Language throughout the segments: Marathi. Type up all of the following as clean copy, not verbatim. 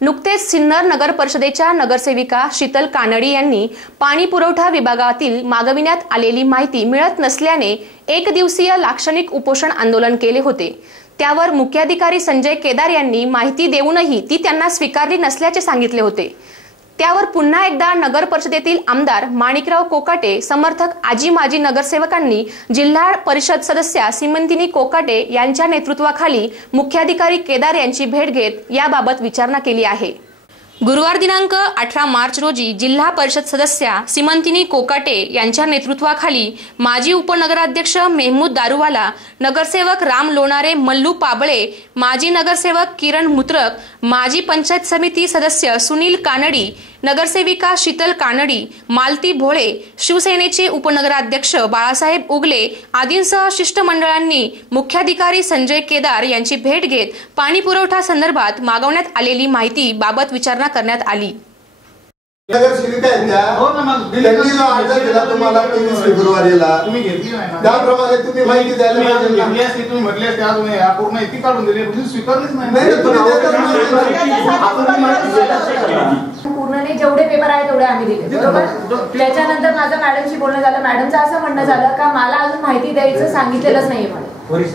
नुकतेच सिन्नर नगर परिषदेच्या नगरसेविका शीतल कानडी यांनी पाणी पुरवठा विभागातील मागविण्यात आलेली माहिती मिळत नसल्याने एक दिवसीय लाक्षणिक उपोषण आंदोलन केले होते। त्यावर मुख्याधिकारी संजय केदार यांनी माहिती देऊनही ती त्यांना स्वीकारली नसल्याचे सांगितले होते। त्यावर पुन्हा एकदा नगर परिषदेतील आमदार माणिकराव कोकाटे, समर्थक आजी माजी नगरसेवकांनी जिल्हा परिषद सदस्या सीमंतिनी कोकाटे यांच्या नेतृत्वाखाली मुख्याधिकारी केदार यांची भेट घेत याबाबत विचारणा केली आहे। गुरुवार दिनांक 18 मार्च रोजी जिल्हा परिषद सदस्या सीमंतिनी कोकाटे यांच्या नेतृत्वाखाली माजी उपनगराध्यक्ष मेहमूद दारूवाला, नगरसेवक राम लोणारे, मल्लू पाबळे, माजी नगरसेवक किरण मुत्रक, माजी पंचायत समिती सदस्य सुनील कानडी, नगरसेविका शीतल कानडी, मालती भोळे, शिवसेनेचे उपनगराध्यक्ष बाळासाहेब उगले आदींसह शिष्टमंडळांनी मुख्याधिकारी संजय केदार यांची भेट घेत पाणी पुरवठा संदर्भात मागवण्यात आलेली माहिती बाबत विचारणा करण्यात आली। नगरसेविका हो ना, मग त्यांनी जो अर्ज दिला तुम्हाला 23 फेब्रुवारीला तुम्ही घेतली नाही ना, त्याप्रमाणे तुम्ही माहिती द्यायला पाहिजे। घेतली असती तुम्ही म्हटले त्या तुम्ही पूर्ण इथे काढून दिली, तुम्ही स्वीकारलीच नाही। पूर्ण नाही, जेवढे पेपर आहे तेवढे आम्ही दिले, बरोबर। त्याच्यानंतर माझं मॅडमशी बोलणं झालं, मॅडमचं असं म्हणणं झालं का मला अजून माहिती द्यायचं सांगितलेलंच नाहीये,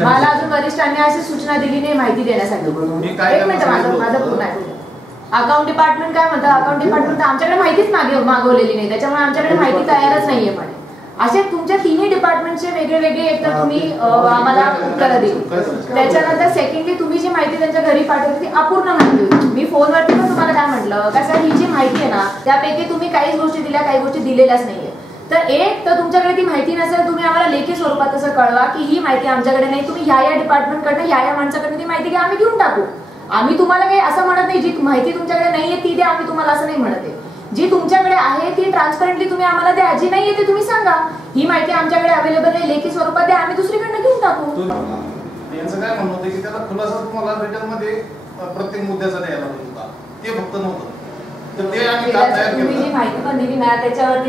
मला अजून वरिष्ठांनी अशी सूचना दिली नाही माहिती देण्यासाठी। एक मिनिट, माझं पूर्ण आहे। अकाउंट डिपार्टमेंट काय म्हणतं, अकाउंट डिपार्टमेंट आमच्याकडे माहितीच मागवलेली नाही, त्याच्यामुळे आमच्याकडे माहिती तयारच नाहीये। पण असे तुमच्या तिन्ही डिपार्टमेंटचे वेगळे वेगळे एक तर तुम्ही आम्हाला उत्तर दिली, त्याच्यानंतर सेकंडली तुम्ही जी माहिती त्यांच्या घरी पाठवली ती अपूर्ण माहिती होती। मी फोनवरती पण तुम्हाला काय म्हटलं का सर, ही जी माहिती आहे ना त्यापैकी तुम्ही काहीच गोष्टी दिल्या, काही गोष्टी दिलेल्याच नाहीये। तर एक तर तुमच्याकडे ती माहिती नसेल, तुम्ही आम्हाला लेखी स्वरूपात तसं कळवा की ही माहिती आमच्याकडे नाही, तुम्ही ह्या डिपार्टमेंटकडनं ह्या माणसाकडनं ती माहिती घ्या, आम्ही घेऊन टाकू। आम्ही तुम्हाला काही असं म्हणत नाही, जी माहिती तुमच्याकडे नाहीये ती द्या, आम्ही तुम्हाला असं नाही म्हणत आहे। जी तुमच्याकडे आहे ती ट्रान्सपरंटली तुम्ही आम्हाला द्या, जी नाहीये ती तुम्ही सांगा ही माहिती आमच्याकडे अवेलेबल नाही, लेखी स्वरूपात द्या, आम्ही दुसरीकडनं घेऊन टाकू। यांचं काय म्हणणं होतं की त्याला खुलासा तुम्हाला रिटर्न मध्ये प्रत्येक मुद्द्याचा द्यायला होता, ते फक्त नव्हतं। तर ते आम्ही तुम्ही जी माहिती पण दिली ना त्याच्यावरती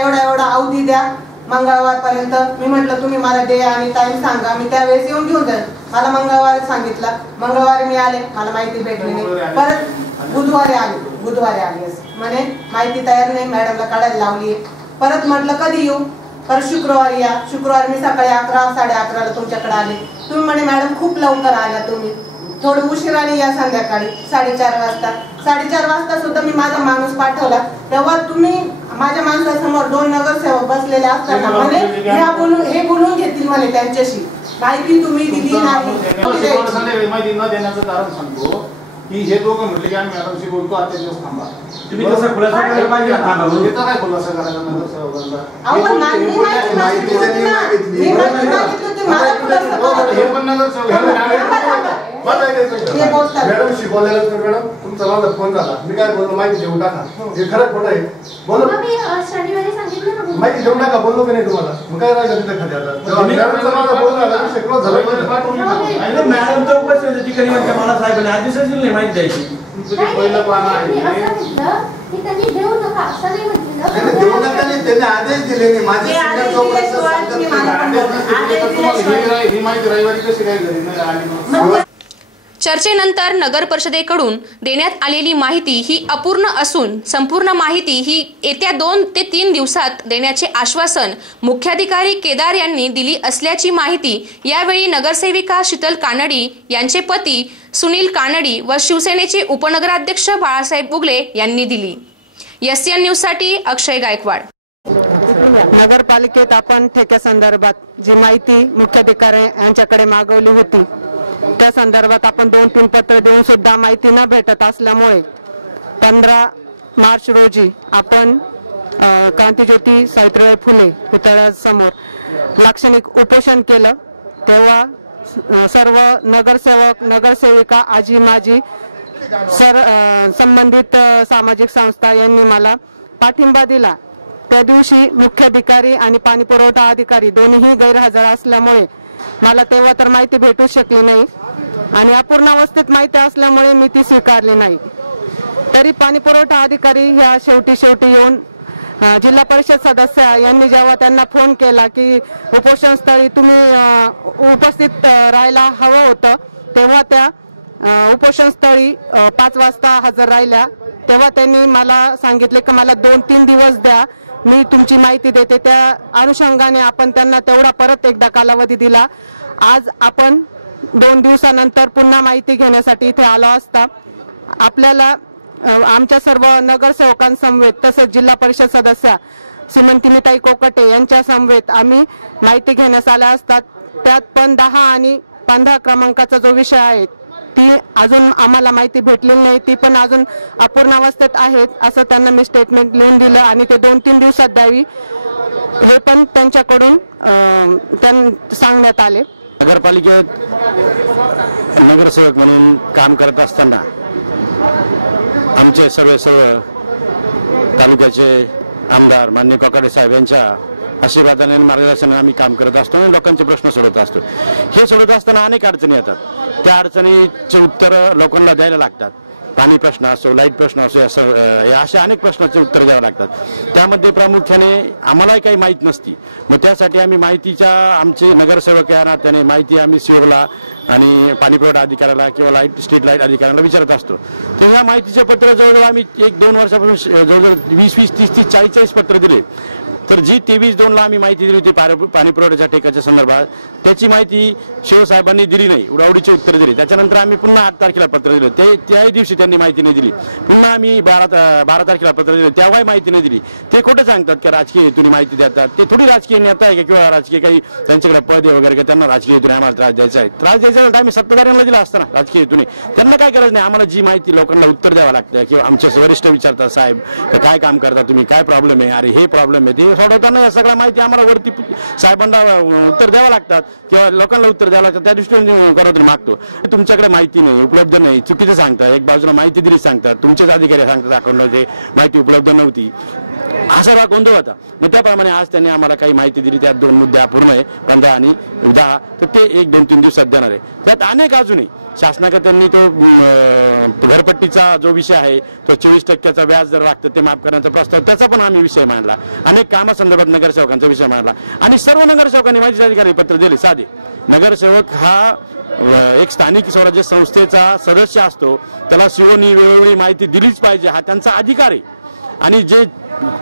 एवढा अवधी द्या मंगळवारपर्यंत। मी म्हटलं तुम्ही मला डे आणि टाइम सांगा, मी त्यावेळेस येऊन घेऊन जाईल। मला मंगळवारी सांगितलं, मंगळवारी मी आले, मला माहिती भेटली नाही। परत बुधवारी आले म्हणे माहिती तयार नाही, मॅडमला काढायला लावली। परत म्हटलं कधी येऊ, परत शुक्रवारी या। शुक्रवारी मी सकाळी 11 साडे 11ला तुमच्याकडे आले, तुम्ही म्हणे मॅडम खूप लवकर आल्या, तुम्ही थोडं उशिराने या संध्याकाळी 4:30 वाजता। 4:30 वाजता सुद्धा मी माझा माणूस पाठवला, तेव्हा तुम्ही माझ्या माणसासमोर 2 नगरसेवक बसलेले असताना म्हणे हे बोलून घेतील म्हणे त्यांच्याशी, माहिती तुम्ही दिली नाही। माहिती न देण्याचं कारण सांगतो की हे दोघं म्हटले की आम्ही मॅडमशी बोलतो, आजच्या दिवस थांबा। तुम्ही तसा खुलासा करायला पाहिजे ना, येतो काय खुलासा करायला नगरसेवकांचा? हे पण नगरसेवक मॅडमशी बोलायला मॅडम तुमचा माझा फोन झाला, मी काय बोललो माहिती देऊ टाका, हे खरं खोटं आहे बोलो, माहिती देऊ टाका बोललो की नाही तुम्हाला? मग काय राहिलं तिथे मॅडम चौकशी होती तिकडे मला साहेबांनी आधीच दिली माहिती द्यायची, तुमचं पहिलं पान आहे त्यांनी आदेश दिले नाही, माझे ही माहिती रविवारी कशी काय झाली? चर्चेनंतर नगर परिषदेकडून देण्यात आलेली माहिती ही अपूर्ण असून संपूर्ण माहिती ही येत्या 2 ते 3 दिवसात देण्याचे आश्वासन मुख्याधिकारी केदार यांनी दिली असल्याची माहिती यावेळी नगरसेविका शीतल कानडी, यांचे पती सुनील कानडी व शिवसेनेचे उपनगराध्यक्ष बाळासाहेब उगले यांनी दिली। एससीएन न्यूज साठी अक्षय गायकवाड। नगरपालिकेत आपण ठेक्यासंदर्भात जी माहिती मुख्याधिकारी यांच्याकडे मागवली होती त्या संदर्भात आपण 2-3 पत्र देऊन सुद्धा माहिती न भेटत असल्यामुळे 15 मार्च रोजी आपण क्रांतिज्योती सावित्रीबाई फुले पुतळ्यासमोर लाक्षणिक उपोषण केलं। तेव्हा सर्व नगरसेवक, नगरसेविका, आजी माजी संबंधित सामाजिक संस्था यांनी मला पाठिंबा दिला। त्या दिवशी मुख्याधिकारी आणि पाणी पुरवठा अधिकारी दोन्हीही गैरहजर असल्यामुळे मला तेव्हा तर माहिती भेटू शकली नाही आणि अपूर्ण अवस्थेत माहिती असल्यामुळे मी ती स्वीकारली नाही। तरी पाणी पुरवठा अधिकारी ह्या शेवटी येऊन जिल्हा परिषद सदस्य यांनी जेव्हा त्यांना फोन केला की उपोषणस्थळी तुम्ही उपस्थित राहायला हवं होतं, तेव्हा त्या उपोषण स्थळी 5 वाजता हजर राहिल्या, तेव्हा त्यांनी मला सांगितले की मला 2-3 दिवस द्या, मी तुमची माहिती देते. त्या अनुषंगाने आपण त्यांना तेवढा परत एकदा कालावधी दिला. आज आपण 2 दिवसानंतर पुन्हा माहिती घेण्यासाठी इथे आलो असता आपल्याला आमच्या सर्व नगरसेवकांसमवेत तसेच जिल्हा परिषद सदस्या श्रीमंतीताई कोकटे यांच्या समवेत आम्ही माहिती घेण्यास आल्या असतात. त्यात पण 10 आणि 15 क्रमांकाचा जो विषय आहे ती अजून आम्हाला माहिती भेटलेली नाही, ती पण अजून अपूर्णावस्थेत आहेत असं त्यांना मी स्टेटमेंट लिहून दिलं आणि ते 2-3 दिवसात द्यावी हे पण त्यांच्याकडून सांगण्यात आले. नगरपालिकेत नगरसेवक म्हणून काम करत असताना आमचे सर्व तालुक्याचे आमदार माननीय कोकाटे साहेब यांच्या आशीर्वादाने मार्गदर्शनाने आम्ही काम करत असतो आणि लोकांचे प्रश्न सोडवत असतो. हे सोडवत असताना अनेक अडचणी येतात. त्या अडचणीचे उत्तर लोकांना द्यायला लागतात. पाणी प्रश्न असो, लाईट प्रश्न असो, अशा अनेक प्रश्नाचे उत्तर द्यावं लागतात. त्यामध्ये प्रामुख्याने आम्हालाही काही माहीत नसती. मग त्यासाठी आम्ही माहितीच्या आमचे नगरसेवक या नात्याने माहिती आम्ही सीओला आणि पाणीपुरवठा अधिकाऱ्याला किंवा स्ट्रीट लाईट अधिकाऱ्याला विचारत असतो. तर ह्या माहितीचे पत्र जवळजवळ आम्ही 1-2 वर्षापासून जवळजवळ 20-20, 30-30, 40-40 पत्र दिले. तर जी 23/2ला आम्ही माहिती दिली होती पाणीपुरवठ्याच्या ठेक्याच्या संदर्भात, त्याची माहिती शिवसाहेबांनी दिली नाही, उडावडीचे उत्तर दिले. त्याच्यानंतर आम्ही पुन्हा 8 तारखेला पत्र दिलं, त्याही दिवशी त्यांनी माहिती नाही दिली. पुन्हा आम्ही 12 तारखेला पत्र दिलं, तेव्हाही माहिती नाही दिली. ते खोटं सांगतात की राजकीय हेतूने माहिती देतात. ते थोडी राजकीय नेता आहे किंवा राजकीय काही त्यांच्याकडे पद आहे वगैरे, त्यांना राजकीय हेतूने आम्हाला त्रास द्यायचा आहे. त्रास द्यायचा तर आम्ही सत्ताधाऱ्यांना दिला असताना राजकीय हेतूने. त्यांना काय गरज नाही. आम्हाला जी माहिती लोकांना उत्तर द्यावं लागतं किंवा आमचे वरिष्ठ विचारतात, साहेब काय काम करता तुम्ही, काय प्रॉब्लेम आहे, अरे हे प्रॉब्लेम आहे, ते सोडवताना या सगळ्या माहिती आम्हाला वरती साहेबांना उत्तर द्यावं लागतात किंवा लोकांना उत्तर द्यावं लागतं. त्या दृष्टीने करत मागतो. तुमच्याकडे माहिती नाही, उपलब्ध नाही, चुकीचं सांगता. एक बाजूला माहिती दिली सांगतात, तुमचेच अधिकारी सांगतात अकाउंटमध्ये माहिती उपलब्ध नव्हती, असा हा गोंधळ होता. मग त्याप्रमाणे आज त्यांनी आम्हाला काही माहिती दिली. त्यात 2 मुद्दे अपूर्ण आहे, 15 आणि 10, तर ते 1-2-3 दिवसात देणार आहे. त्यात अनेक अजूनही शासनाकडे त्यांनी तो घरपट्टीचा जो विषय आहे तो 24% व्याज दर लागतं ते माफ करण्याचा प्रस्ताव, त्याचा पण आम्ही विषय मांडला. अनेक कामासंदर्भात नगरसेवकांचा विषय मांडला आणि सर्व नगरसेवकांनी माहिती अधिकारी पत्र दिले. साधे नगरसेवक हा एक स्थानिक स्वराज्य संस्थेचा सदस्य असतो, त्याला सीओनी वेळोवेळी माहिती दिलीच पाहिजे, हा त्यांचा अधिकार आहे. आणि जे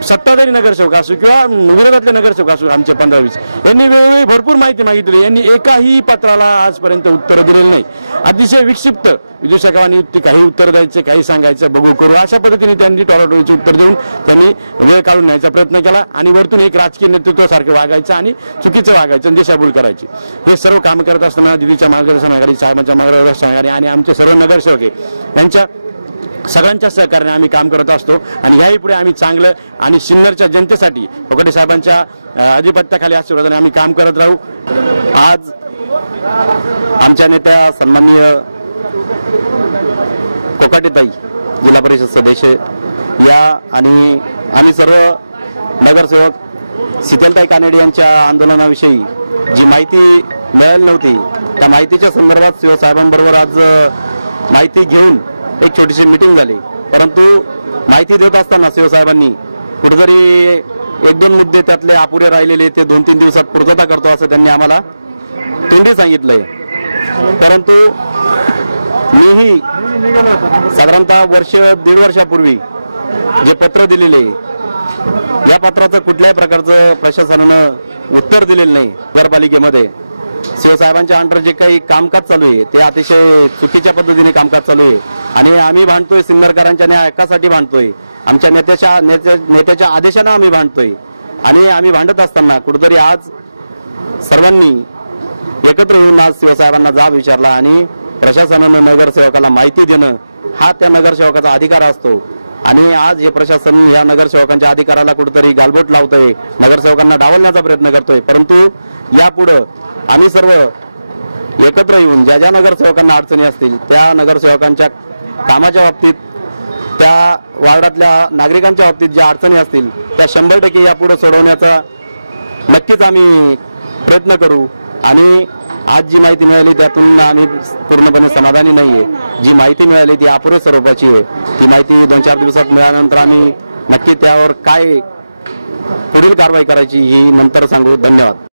सत्ताधारी नगरसेवक असो किंवा विरोधातले नगरसेवक असो, आमचे 15-20 यांनी वेळोवेळी भरपूर माहिती मागितली. यांनी एकाही पत्राला आजपर्यंत उत्तर दिलेलं नाही. अतिशय विक्षिप्त विदूषकावानी युक्ती, काही उत्तर द्यायचे, काही सांगायचं, बघू करू, अशा पद्धतीने त्यांनी टोळाटोळीचे उत्तर देऊन त्यांनी वेळ काढून न्यायचा प्रयत्न केला आणि वरतून एक राजकीय नेतृत्वासारखं वागायचं आणि चुकीचं वागायचं आणि दिशाभूल करायची. हे सर्व काम करत असताना दिदीच्या मार्गदर्शनाखाली, साहेबांच्या मार्गदर्शनाखाली आणि आमचे सर्व नगरसेवक आहे यांच्या सगळ्यांच्या सहकार्याने आम्ही काम करत असतो आणि ह्याही पुढे आम्ही चांगलं आणि सिन्नरच्या जनतेसाठी कोकटे साहेबांच्या अधिपत्याखाली आशीर्वादाने आम्ही काम करत राहू. आज आमच्या नेत्या सन्माननीय कोकाटेताई जिल्हा परिषद सदस्य या आणि आम्ही सर्व नगरसेवक शीतलताई कानडे यांच्या आंदोलनाविषयी जी माहिती मिळाली नव्हती, त्या माहितीच्या संदर्भात शिवसाहेबांबरोबर आज माहिती घेऊन एक छोटीशी मीटिंग झाली. परंतु माहिती देत असताना शिवसाहेबांनी कुठेतरी 1-2 मुद्दे त्यातले अपुरे राहिलेले ते 2-3 दिवसात पूर्तता करतो असं त्यांनी आम्हाला तोंडी सांगितलंय. परंतु मीही साधारणतः 1-1.5 वर्षापूर्वी जे पत्र दिलेले, या पत्राचं कुठल्याही प्रकारचं प्रशासनानं उत्तर दिलेलं नाही. नगरपालिकेमध्ये शिवसाहेबांच्या अंडर जे काही कामकाज चालू आहे ते अतिशय चुकीच्या पद्धतीने कामकाज चालू आहे आणि आम्ही भांडतोय, सिन्नरकरांच्या न्याय हक्कासाठी भांडतोय, आमच्या नेत्याच्या आदेशानं आम्ही भांडतोय. आणि आम्ही भांडत असताना कुठेतरी आज सर्वांनी एकत्र येऊन आज शिवसाहेबांना जाब विचारला आणि प्रशासनानं नगरसेवकाला माहिती देणं हा त्या नगरसेवकाचा अधिकार असतो. आणि आज हे प्रशासन ह्या नगरसेवकांच्या अधिकाराला कुठेतरी गालबोट लावतंय, नगरसेवकांना डावलण्याचा प्रयत्न करतोय. परंतु यापुढं आम्ही सर्व एकत्र येऊन ज्या नगरसेवकांना अडचणी असतील त्या नगरसेवकांच्या कामाच्या बाबतीत, त्या वार्डातल्या नागरिकांच्या बाबतीत ज्या अडचणी असतील त्या 100% यापुढे सोडवण्याचा नक्कीच आम्ही प्रयत्न करू. आणि आज जी माहिती मिळाली त्यातून आम्ही पूर्णपणे समाधानी नाही आहे. जी माहिती मिळाली ती अपुरे स्वरूपाची आहे. ती माहिती 2-4 दिवसात मिळाल्यानंतर आम्ही नक्की त्यावर काय पुढील कारवाई करायची ही नंतर सांगू. धन्यवाद.